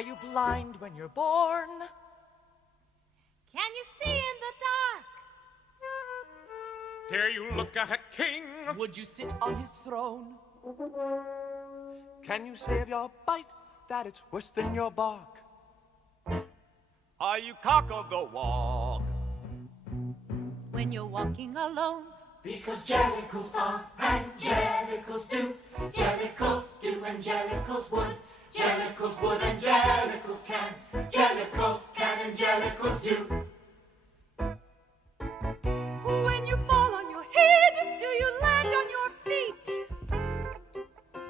Are you blind when you're born? Can you see in the dark? Dare you look at a king? Would you sit on his throne? Can you say of your bite that it's worse than your bark? Are you cock of the walk? When you're walking alone? Because jellicles are and jellicles do. Jellicles do and jellicles would. Jellicles would and jellicles can. Jellicles can and jellicles do. When you fall on your head, do you land on your feet?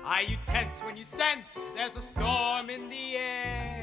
Are you tense when you sense there's a storm in the air?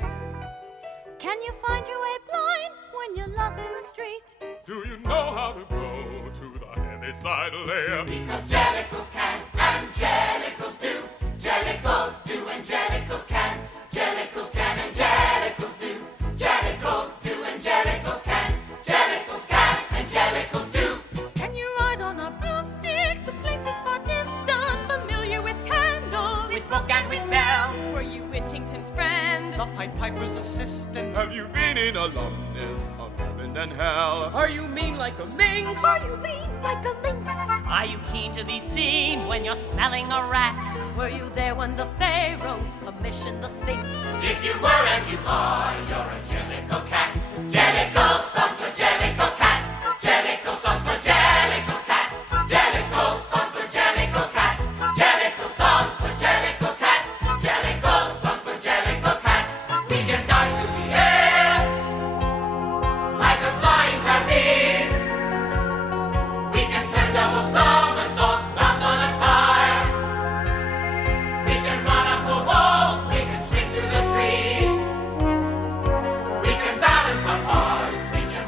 Can you find your way blind when you're lost in the street? Do you know how to go to the heavy side layer? Because jellicles can and jellicles do. Jellicles do and jellicles can. Jellicles can and jellicles do. Jellicles do and jellicles can. Jellicles can and jellicles do. Can you ride on a broomstick to places far distant, familiar with candle, With book and with bell. were you Whittington's friend? The Pied Piper's assistant. Have you been in alumnus of heaven and hell? Are you mean like a minx? Are you lean like a lynx? Are you keen to be seen when you're smelling a rat? Were you there when the pharaohs commissioned the Sphinx? If you were and you are, you're a jellicle cat. Jellicle songs for jellicle cats. Jellicle songs for jellicle cats. Jellicle songs for jellicle cats. Jellicle songs for jellicle cats. Jellicle songs for jellicle cats. We can dive through the air like a flying trapeze. We can turn double somersaults, bounce on a tire. We can run up a wall. We can swing through the trees. We can balance on bars. We can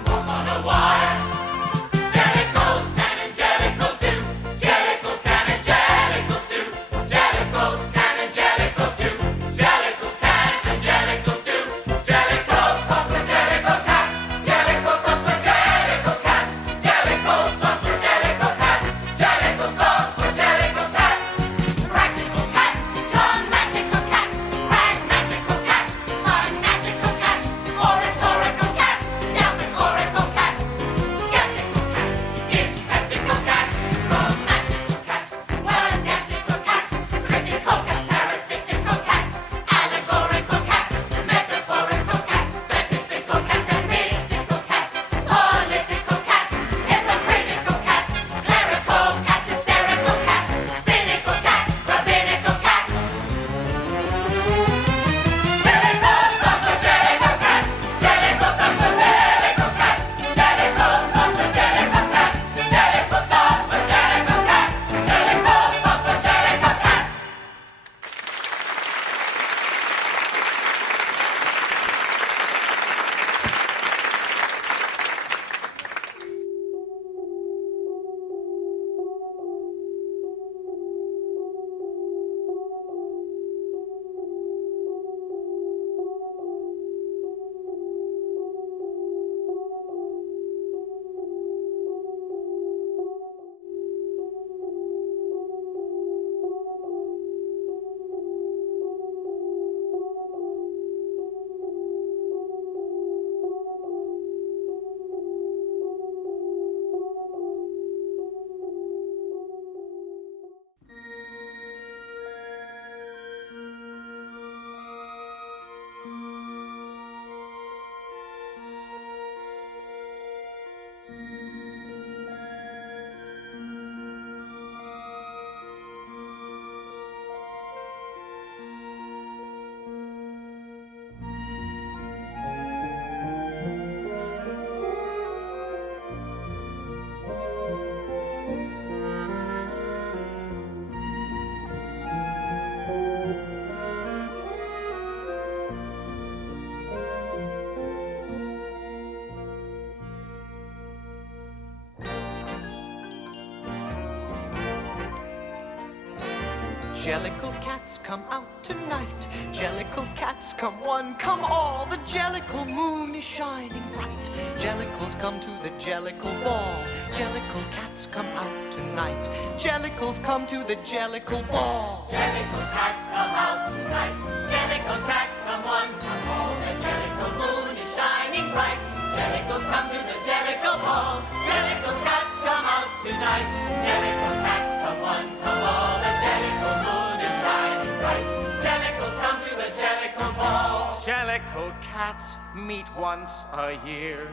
Jellicle cats come out tonight. Jellicle cats come one, come all. The Jellicle moon is shining bright. Jellicles come to the Jellicle ball. Jellicle cats come out tonight. Jellicles come to the Jellicle ball. Jellicle cats come out tonight. Jellicle cats come one, come all. The Jellicle moon is shining bright. Jellicles come to the Jellicle ball. Jellicle cats come out tonight. Jellicle cats come one, come all. The Jellicle moon is shining bright. Jellicles come to the Jellicle ball. Jellicle cats meet once a year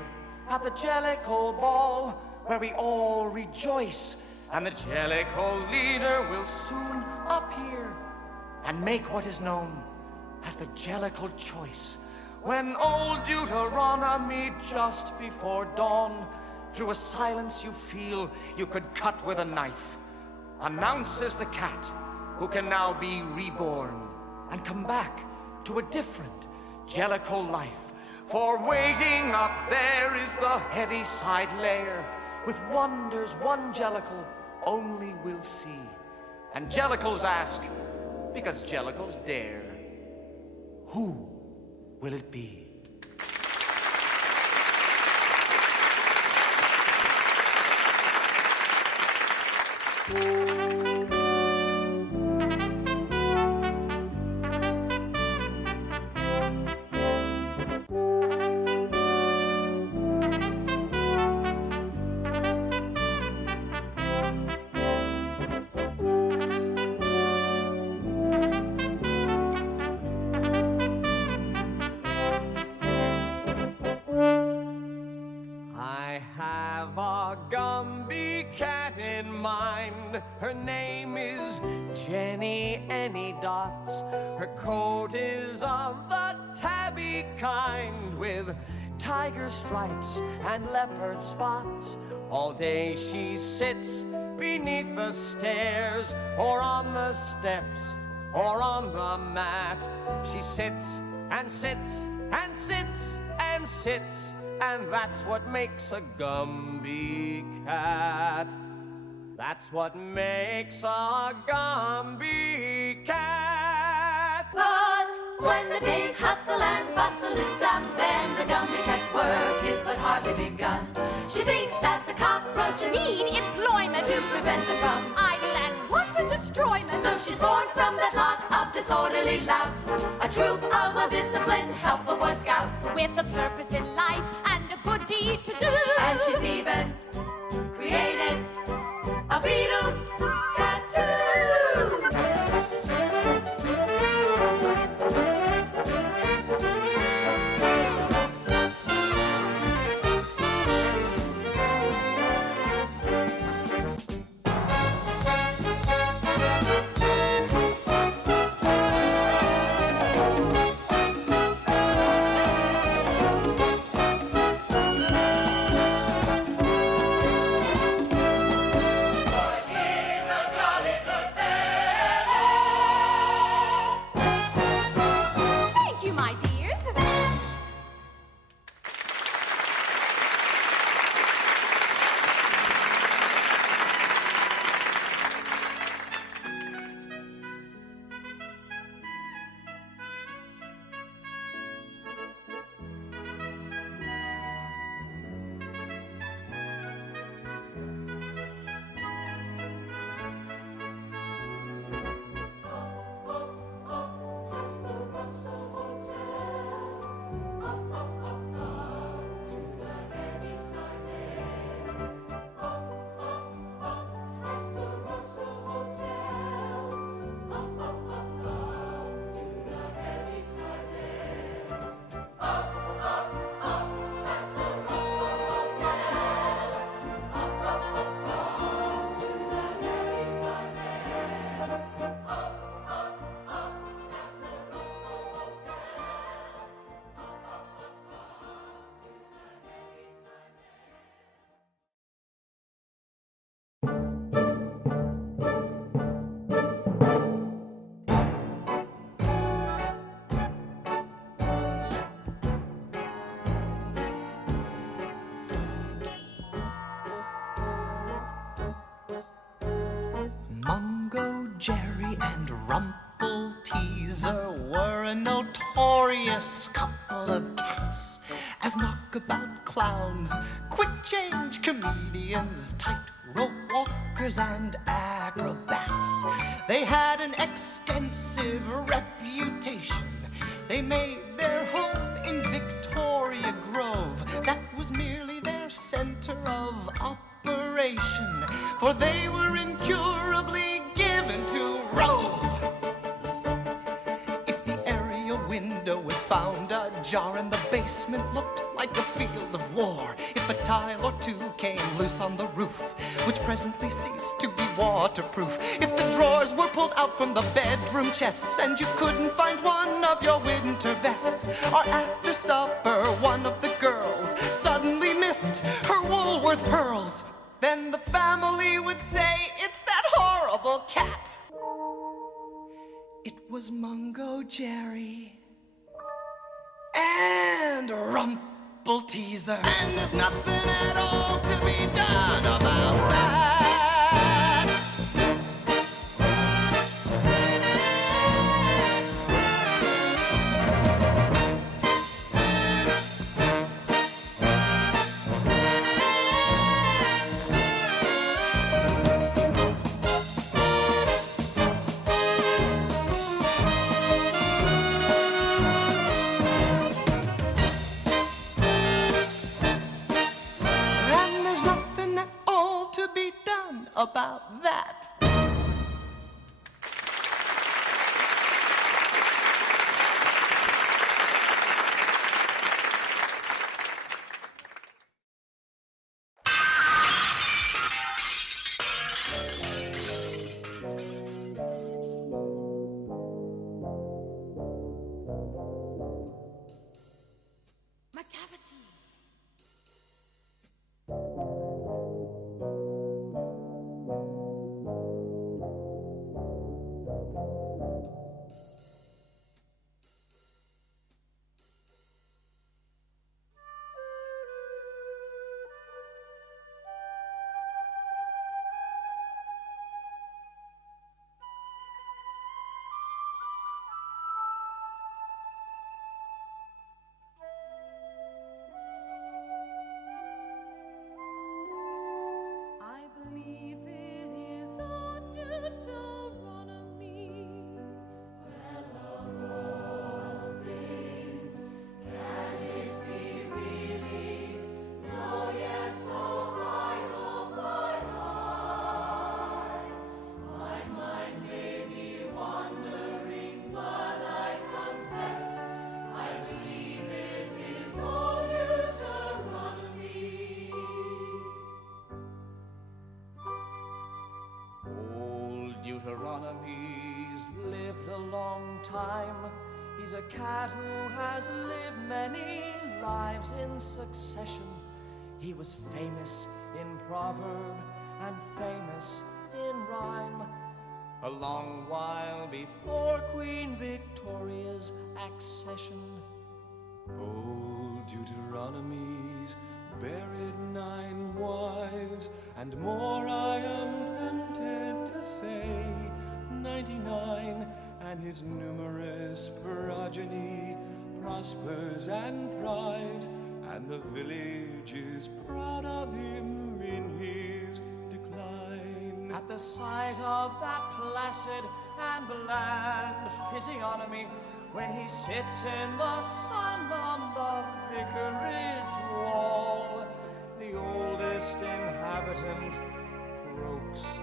at the Jellicle ball, where we all rejoice. And the Jellicle leader will soon appear and make what is known as the Jellicle choice. When old Deuteronomy, just before dawn, through a silence you feel you could cut with a knife, announces the cat who can now be reborn and come back to a different Jellicle life. For waiting up there is the heavy side layer, with wonders one Jellicle only will see. And Jellicles ask, because Jellicles dare, who will it be? Gumby cat in mind. Her name is Jenny Any Dots. Her coat is of the tabby kind, with tiger stripes and leopard spots. All day she sits beneath the stairs, or on the steps, or on the mat. She sits and sits and sits and sits, and that's what makes a Gumby cat. That's what makes a Gumby cat. But when the day's hustle and bustle is done, then the Gumby cat's work is but hardly begun. She thinks that the cockroaches need employment to prevent them from idle and want to destroy them. So she's born from that lot of disorderly louts, a troop of well-disciplined, helpful Boy Scouts, with a purpose in life and a good deed to do. And she's even created a Beatles tattoo. MUNGOJERRIE MUNGOJERRIE and RUMPLETEEZER were a notorious couple of cats, as knockabout clowns, quick change comedians, tightrope walkers and acrobats. They had an extensive reputation. They made their home in Victoria Grove. That was merely their center of operation, for they were incurably given to rove. If the area window was found ajar and the basement looked like a field of war, if a tile or two came loose on the roof, which presently ceased to be waterproof, if the drawers were pulled out from the bedroom chests and you couldn't find one of your winter vests, or after supper one of the girls suddenly missed her Woolworth pearls, then the family would say, "It's that horrible cat." It was MUNGOJERRIE and RUMPLETEEZER, and there's nothing at all to be done about that. About that. My cavity. Deuteronomy's lived a long time. He's a cat who has lived many lives in succession. He was famous in proverb and famous in rhyme, a long while before Queen Victoria's accession. Old Deuteronomy's buried 9 wives, and more I am tempted to say 99, and his numerous progeny prospers and thrives, and the village is proud of him in his decline. At the sight of that placid and bland physiognomy, when he sits in the sun on the vicarage wall, the oldest inhabitant croaks,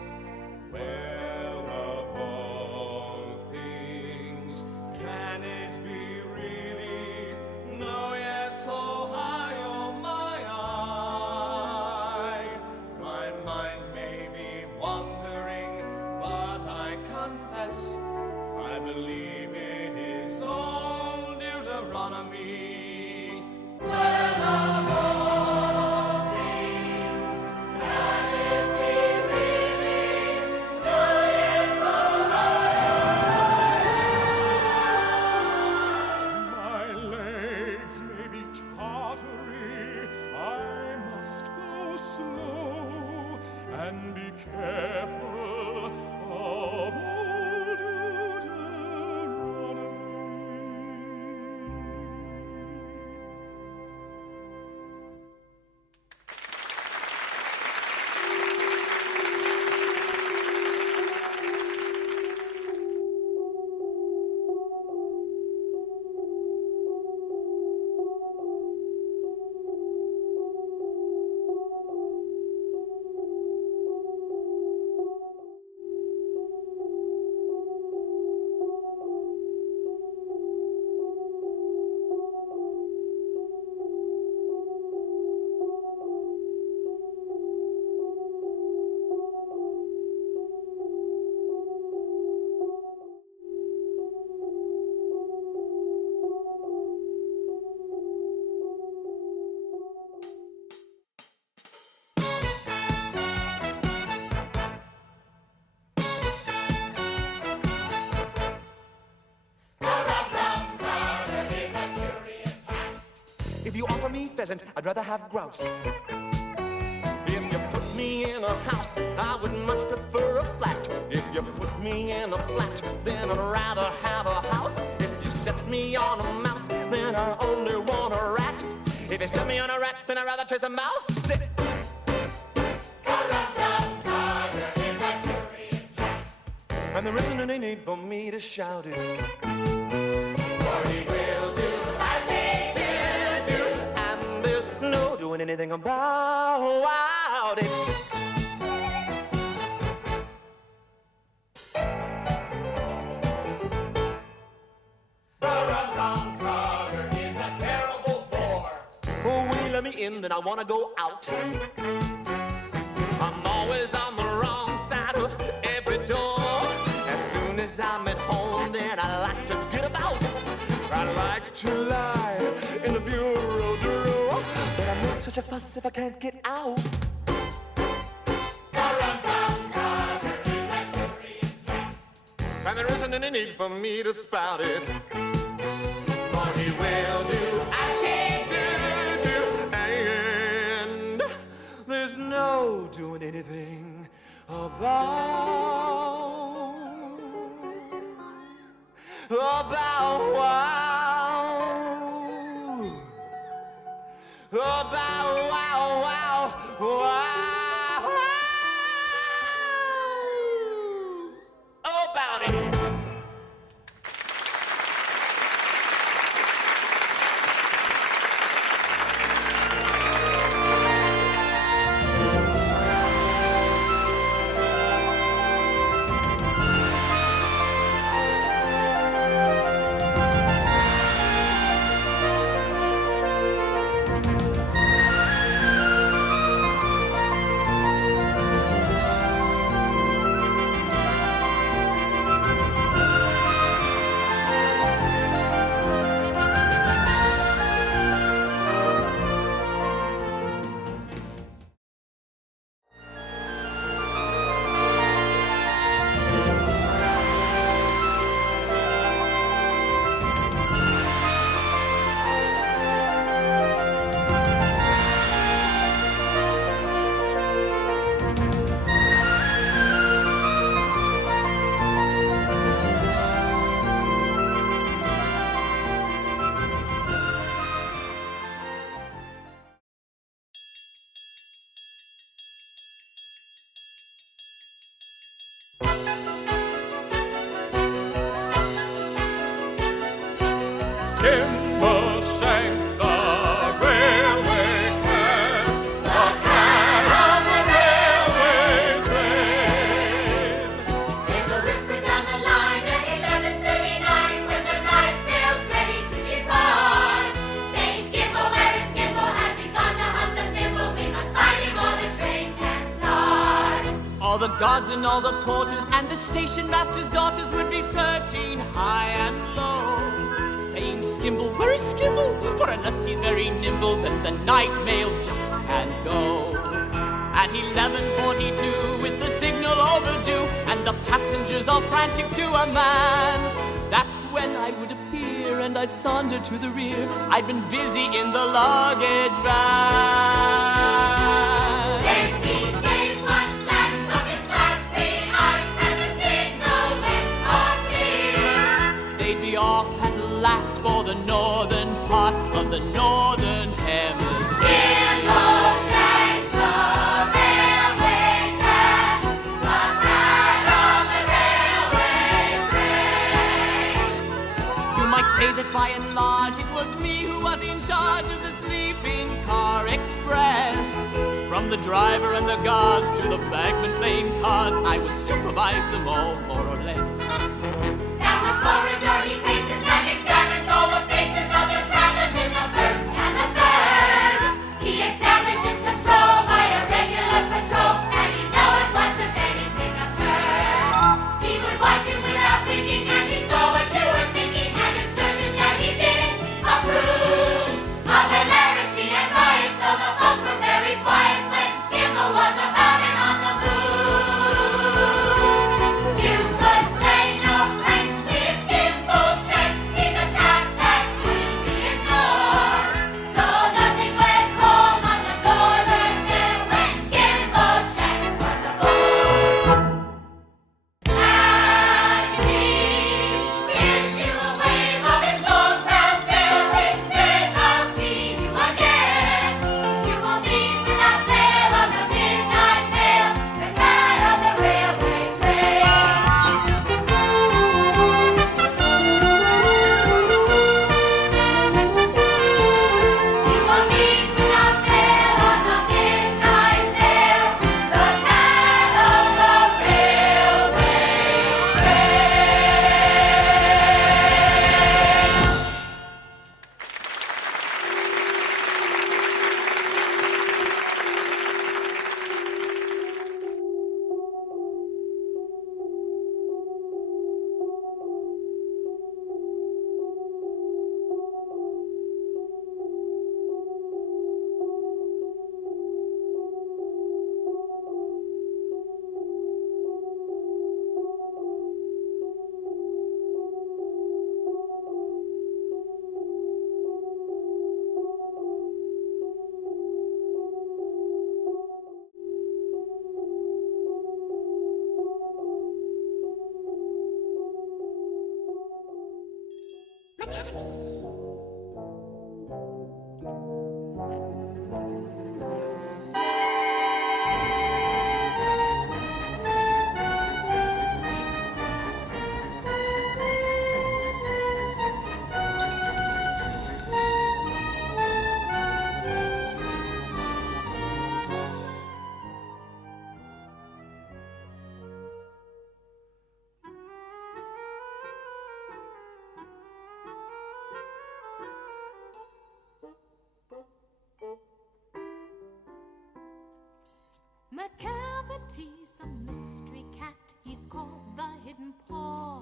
"Well, of all things, can it be really? No, yes, oh, hi, oh, my eye. My mind may be wandering, but I confess I believe it is all Deuteronomy." Well, of all things, can it be really? No, pheasant, I'd rather have grouse. If you put me in a house, I would much prefer a flat. If you put me in a flat, then I'd rather have a house. If you set me on a mouse, then I only want a rat. If you set me on a rat, then I'd rather chase a mouse. And there isn't any need for me to shout it. For he will do as he do. And there's no doing anything about it. The rum cogger is a terrible bore. Oh, will you let me in? Then I want to go out. I'm always on the wrong side of every door. As soon as I'm at home, then I like to get about. I like to lie in the bureau drawer, but I make such a fuss if I can't get out. The rum cogger is a curious cat. And there isn't any need for me to spout it. For he will do as he do. And there's no doing anything about it. SkimbleShanks, the railway cat, the cat on the railway train. There's a whisper down the line at 11:39 when the night mail's ready to depart. Saying, Skimble, where is Skimble? Has he gone to hunt the thimble? We must find him or the train can't start. All the guards and all the porters and the station master's daughters would be searching high and low, saying, Skimble, where is Skimble? For unless he's very nimble, then the night mail just can't go. At 11:42, with the signal overdue and the passengers all frantic to a man, that's when I would appear and I'd saunter to the rear. I'd been busy in the luggage van. Then he gave one flash from his glass green eyes and the signal went on clear. They'd be off at last for the northern part of the northern hemisphere. SkimbleShanks, the railway cat, the cat on the railway train. You might say that by and large it was me who was in charge of the sleeping car express. From the driver and the guards to the bagman playing cards, I would supervise them all, more or less. Down the corridor he paces and examines all the faces of the travelers in the first and the third. He establishes control by a regular patrol, and he'd know at once if anything occurred. He would watch you without winking, and he saw what you were thinking, and it's certain that he didn't approve of hilarity and riot, so the folk were very quiet when Skimble was about and on the move. You could play no pranks with Skimble. McCavity's a mystery cat, he's called the Hidden Paw,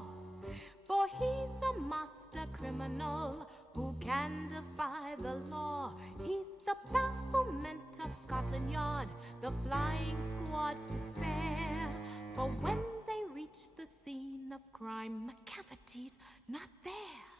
for he's a master criminal who can defy the law. He's the bafflement of Scotland Yard, the flying squad's despair, for when they reach the scene of crime, McCavity's not there.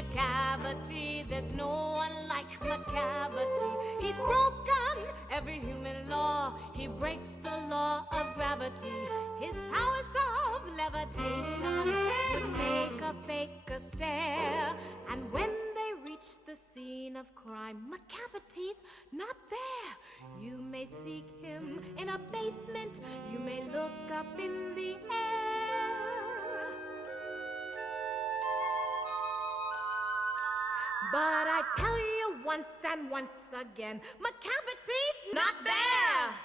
McCavity, there's no one like McCavity. He's broken every human law. He breaks the law of gravity. His powers of levitation would make a faker stare. And when they reach the scene of crime, McCavity's not there. You may seek him in a basement. You may look up in the air. But I tell you once and once again, McCavity's not there!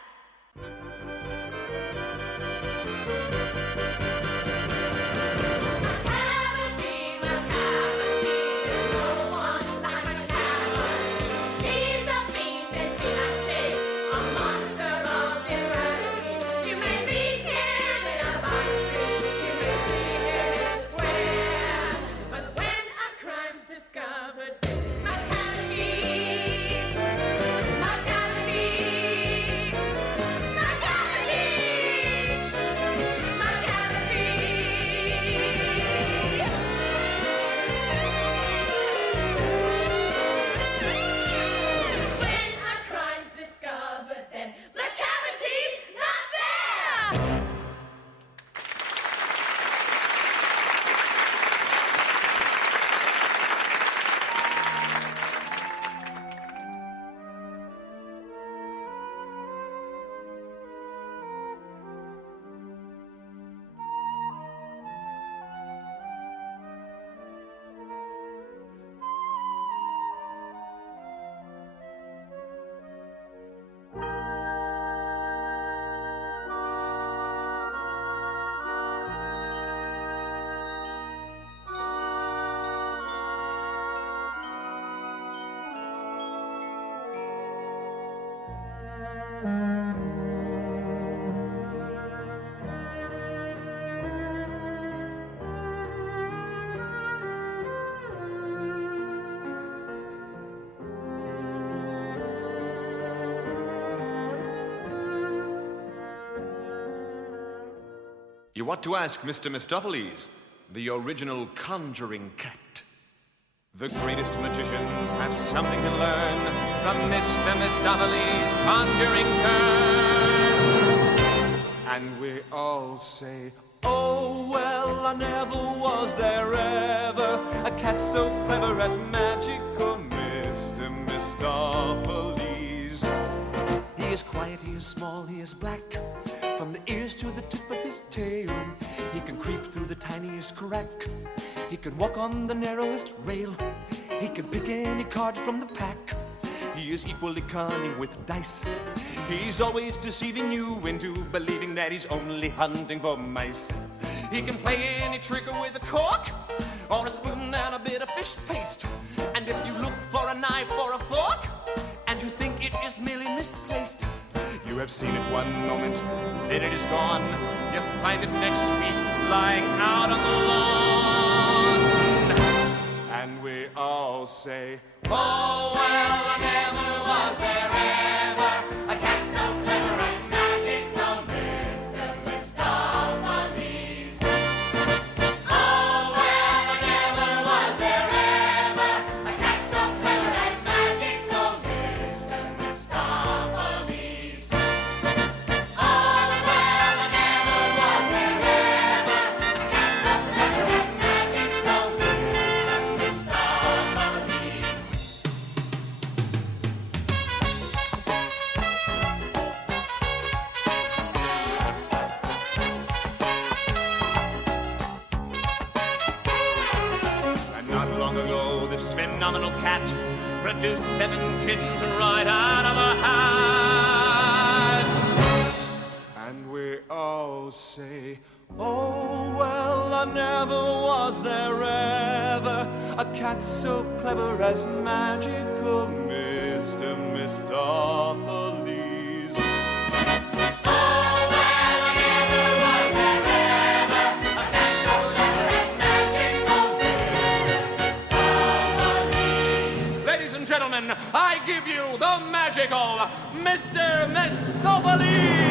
McCavity, McCavity, there's no one like McCavity. He's a fiend in peanut shape, a monster of depravity. You may meet him in a by street, you may see him in a square. But when a crime's discovered, You ought to ask Mr. Mistopheles, the original conjuring cat. The greatest magicians have something to learn from Mr. Mistopheles' conjuring turn. And we all say, Oh, well, I never was there ever a cat so clever at magic, oh, Mr. Mistopheles. He is quiet, he is small, he is black, from the ears to the tip of his tail. He can creep through the tiniest crack. He can walk on the narrowest rail. He can pick any card from the pack. He is equally cunning with dice. He's always deceiving you into believing that he's only hunting for mice. he can play any trick with a cork, or a spoon and a bit of fish paste. And if you look for a knife or a fork, and you think it is merely misplaced, you have seen it one moment, then it is gone. You find it next week lying out on the lawn. And we all say, oh, well, I never was there ever a cat so clever as magic, no Mr. Mistopheles. Oh, well, I never was there ever a cat so clever as magic. phenomenal cat produced 7 kittens right out of a hat. And we all say, oh, well, I never was there ever a cat so clever as magical Mr. Mistopheles. Oh, well, I never was there ever a cat so clever as magical Mr. Ladies and gentlemen, I give you the magical Mr. Mistopheles!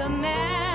the man